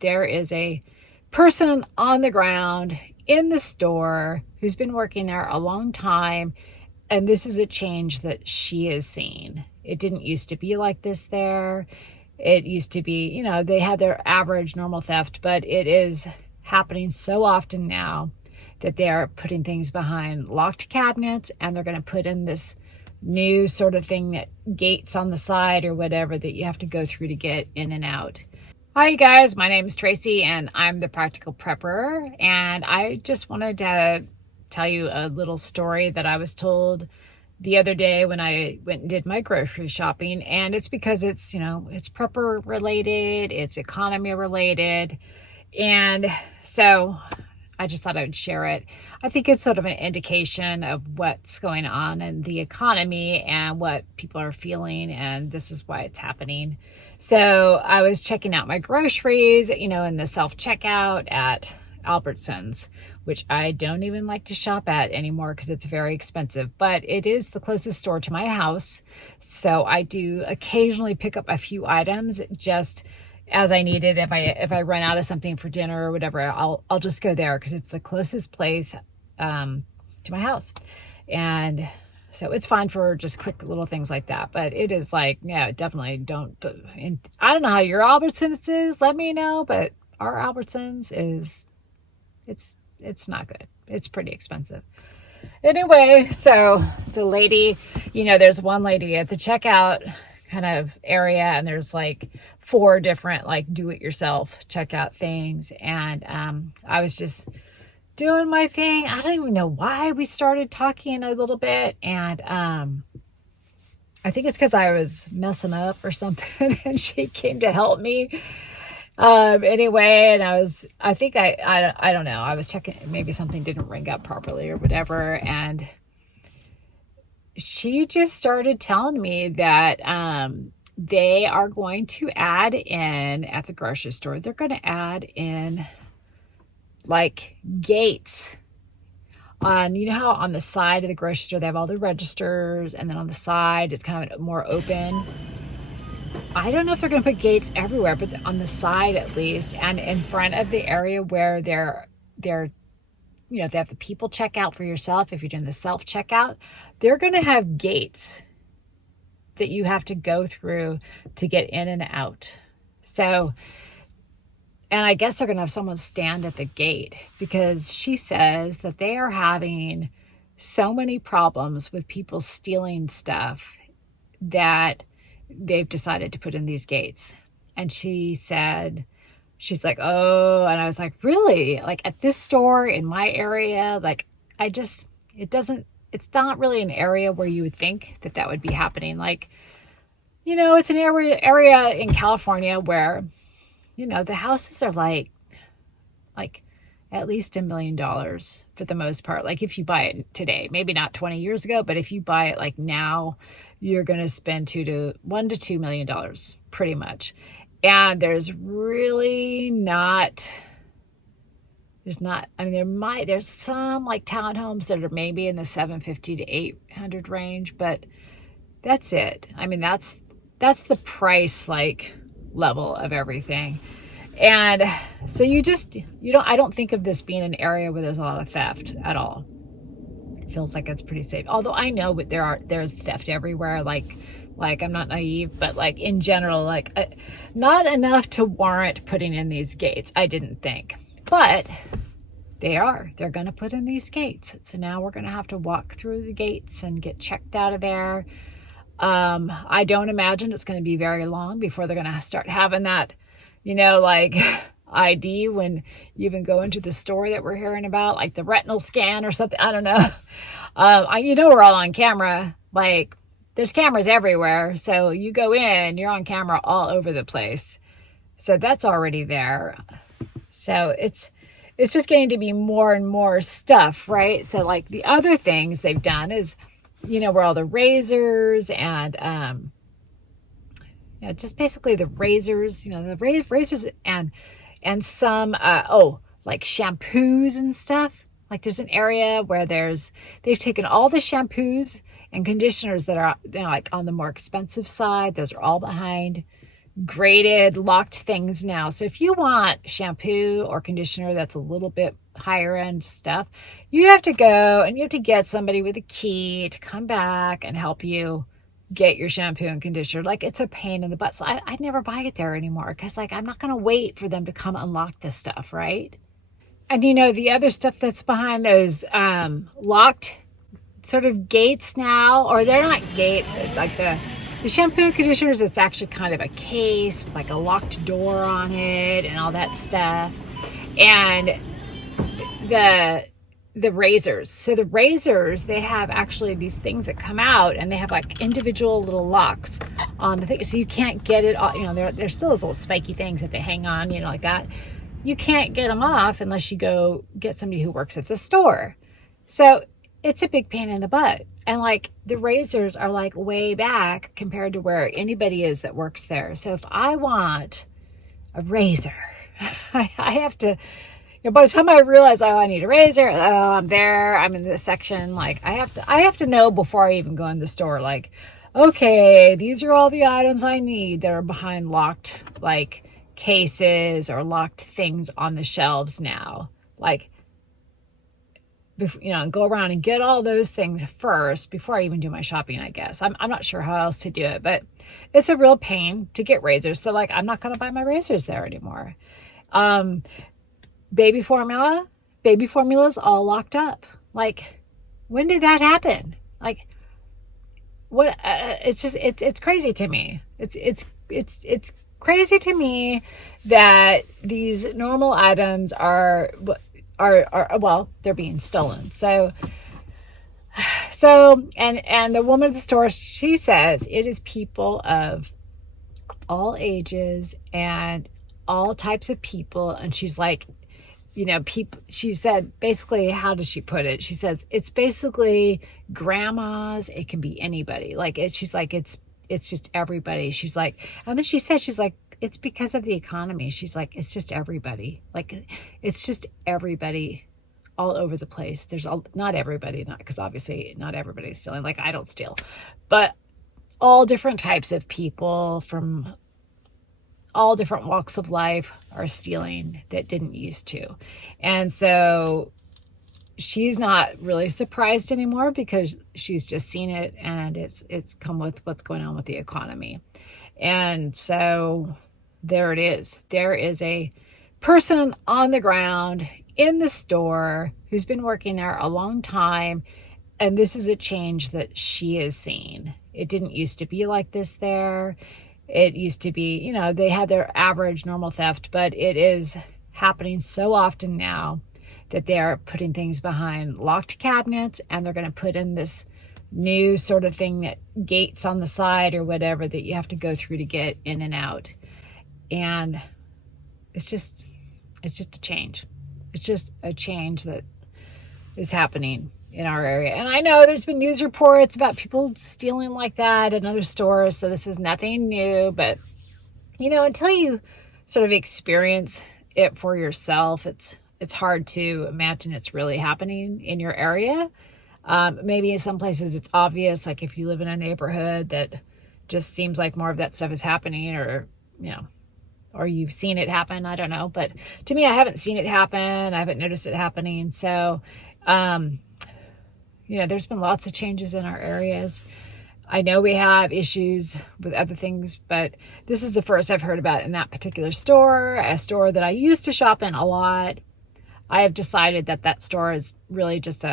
there is a person on the ground in the store who's been working there a long time, and this is a change that she has seen. It didn't used to be like this there. It used to be, they had their average normal theft, but it is happening so often now that they are putting things behind locked cabinets, and they're going to put in this new sort of thing, that gates on the side or whatever that you have to go through to get in and out. Hi, you guys. My name is Tracy, and I'm the Practical Prepper. And I just wanted to tell you a little story that I was told the other day when I went and did my grocery shopping. And it's because it's, it's prepper related, it's economy related. And so I just thought I would share it. I think it's sort of an indication of what's going on in the economy and what people are feeling, and this is why it's happening. So I was checking out my groceries, in the self-checkout at Albertsons, which I don't even like to shop at anymore because it's very expensive, but it is the closest store to my house. So I do occasionally pick up a few items just as I need it. If I run out of something for dinner or whatever, I'll just go there because it's the closest place to my house. And so it's fine for just quick little things like that. But it is definitely don't. I don't know how your Albertsons is. Let me know. But our Albertsons it's not good. It's pretty expensive. Anyway, so the lady, there's one lady at the checkout kind of area, and there's 4 different do-it-yourself checkout things. And I was just doing my thing. I don't even know why we started talking a little bit, and I think it's because I was messing up or something, and she came to help me. Anyway, and I think I don't know. I was checking, maybe something didn't ring up properly or whatever, and she just started telling me that they are going to add in at the grocery store. They're going to add in gates on, how on the side of the grocery store they have all the registers, and then on the side it's kind of more open. I don't know if they're going to put gates everywhere, but on the side at least, and in front of the area where they're they have the people check out for yourself. If you're doing the self checkout, they're going to have gates that you have to go through to get in and out. So, and I guess they're going to have someone stand at the gate, because she says that they are having so many problems with people stealing stuff that they've decided to put in these gates. And she said, she's like, oh, and I was like, really? At this store in my area, it's not really an area where you would think that would be happening. It's an area in California where, the houses are like at least $1 million for the most part. If you buy it today, maybe not 20 years ago, but if you buy it now, you're going to spend $1 to $2 million pretty much. And there's some townhomes that are maybe in the 750 to 800 range, but that's it. That's the price level of everything. And so I don't think of this being an area where there's a lot of theft at all. It feels like it's pretty safe. Although I know there's theft everywhere. I'm not naive, but in general, not enough to warrant putting in these gates, I didn't think. But they're going to put in these gates. So now we're going to have to walk through the gates and get checked out of there. I don't imagine it's going to be very long before they're going to start having that, ID when you even go into the store that we're hearing about, the retinal scan or something. I don't know. We're all on camera. There's cameras everywhere. So you go in, you're on camera all over the place. So that's already there. So it's just getting to be more and more stuff, right? So the other things they've done is, where all the razors and, just basically the razors, the razors and some, shampoos and stuff. There's an area where they've taken all the shampoos and conditioners that are on the more expensive side. Those are all behind graded locked things now. So if you want shampoo or conditioner that's a little bit higher end stuff, you have to go and you have to get somebody with a key to come back and help you get your shampoo and conditioner. Like, it's a pain in the butt. So I never buy it there anymore because, like, I'm not going to wait for them to come unlock this stuff, right? And the other stuff that's behind those locked sort of gates now, or they're not gates, it's like the shampoo and conditioners, it's actually kind of a case with like a locked door on it and all that stuff. And the razors. So the razors, they have actually these things that come out and they have like individual little locks on the thing. So you can't get it all, there's still those little spiky things that they hang on, like that. You can't get them off unless you go get somebody who works at the store. So it's a big pain in the butt. And like the razors are like way back compared to where anybody is that works there. So if I want a razor, I have to, by the time I realize, I need a razor, I'm there, I'm in this section, like I have to know before I even go in the store, like, okay, these are all the items I need that are behind locked like cases or locked things on the shelves now. Like, and go around and get all those things first before I even do my shopping, I guess. I'm not sure how else to do it, but it's a real pain to get razors. So like, I'm not going to buy my razors there anymore. Baby formula's all locked up. Like, when did that happen? Like, what? It's crazy to me. It's crazy to me that these normal items are well, they're being stolen. So and the woman at the store, she says it is people of all ages and all types of people. And she's like, people, she said, basically, how does she put it? She says, it's basically grandmas. It can be anybody. Like, she's like, it's just everybody. She's like, and then she said, she's like, it's because of the economy. She's like, it's just everybody. Like, it's just everybody all over the place. Not everybody, not because obviously not everybody's stealing. Like, I don't steal, but all different types of people from all different walks of life are stealing that didn't used to. And so she's not really surprised anymore because she's just seen it, and it's come with what's going on with the economy. And so there it is. There is a person on the ground in the store who's been working there a long time, and this is a change that she is seeing. It didn't used to be like this there. It used to be, they had their average normal theft, but it is happening so often now that they are putting things behind locked cabinets, and they're going to put in this new sort of thing, that gates on the side or whatever that you have to go through to get in and out. And it's just a change. It's just a change that is happening in our area. And I know there's been news reports about people stealing like that in other stores, so this is nothing new, but until you sort of experience it for yourself, it's hard to imagine it's really happening in your area. Maybe in some places it's obvious, like if you live in a neighborhood that just seems like more of that stuff is happening, or or you've seen it happen. I don't know, but to me, I haven't seen it happen. I haven't noticed it happening. So there's been lots of changes in our areas. I know we have issues with other things, but this is the first I've heard about in that particular store, a store that I used to shop in a lot. I have decided that store is really just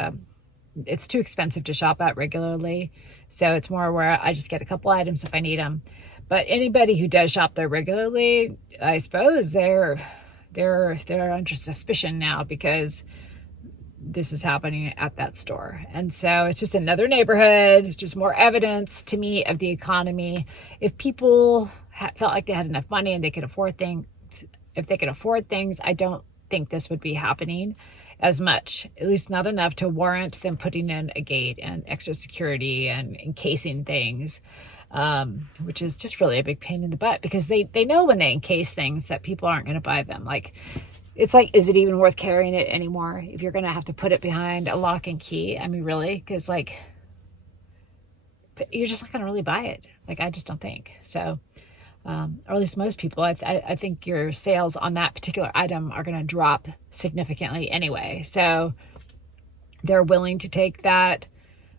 it's too expensive to shop at regularly. So it's more where I just get a couple items if I need them. But anybody who does shop there regularly, I suppose they're under suspicion now because this is happening at that store. And so it's just another neighborhood. It's just more evidence to me of the economy. If people felt like they had enough money and they could afford things, I don't think this would be happening as much, at least not enough to warrant them putting in a gate and extra security and encasing things, which is just really a big pain in the butt because they know when they encase things that people aren't going to buy them. Like, it's like, is it even worth carrying it anymore if you're going to have to put it behind a lock and key? I mean, really? Because you're just not going to really buy it. Like, I just don't think so. or at least most people, I think your sales on that particular item are going to drop significantly anyway. So they're willing to take that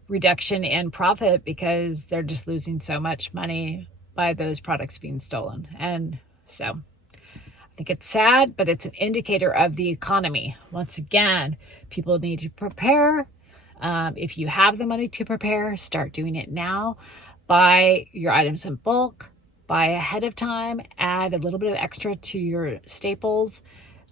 reduction in profit because they're just losing so much money by those products being stolen. And so I think it's sad, but it's an indicator of the economy. Once again, people need to prepare. If you have the money to prepare, start doing it now. Buy your items in bulk, buy ahead of time, add a little bit of extra to your staples.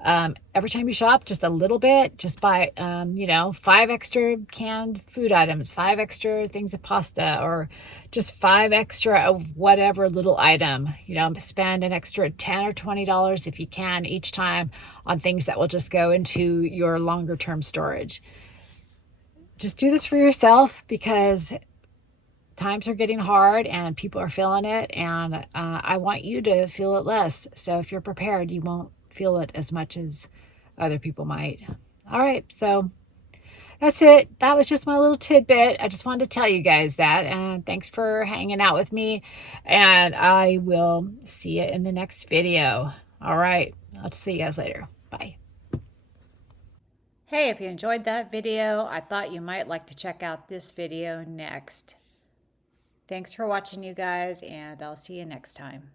Every time you shop, just a little bit, just buy, 5 extra canned food items, 5 extra things of pasta, or just 5 extra of whatever little item. Spend an extra $10 or $20 if you can each time on things that will just go into your longer term storage. Just do this for yourself because times are getting hard and people are feeling it, and I want you to feel it less. So if you're prepared, you won't feel it as much as other people might. All right, so that's it. That was just my little tidbit. I just wanted to tell you guys that, and thanks for hanging out with me, and I will see you in the next video. All right, I'll see you guys later. Bye. Hey, if you enjoyed that video, I thought you might like to check out this video next. Thanks for watching, you guys, and I'll see you next time.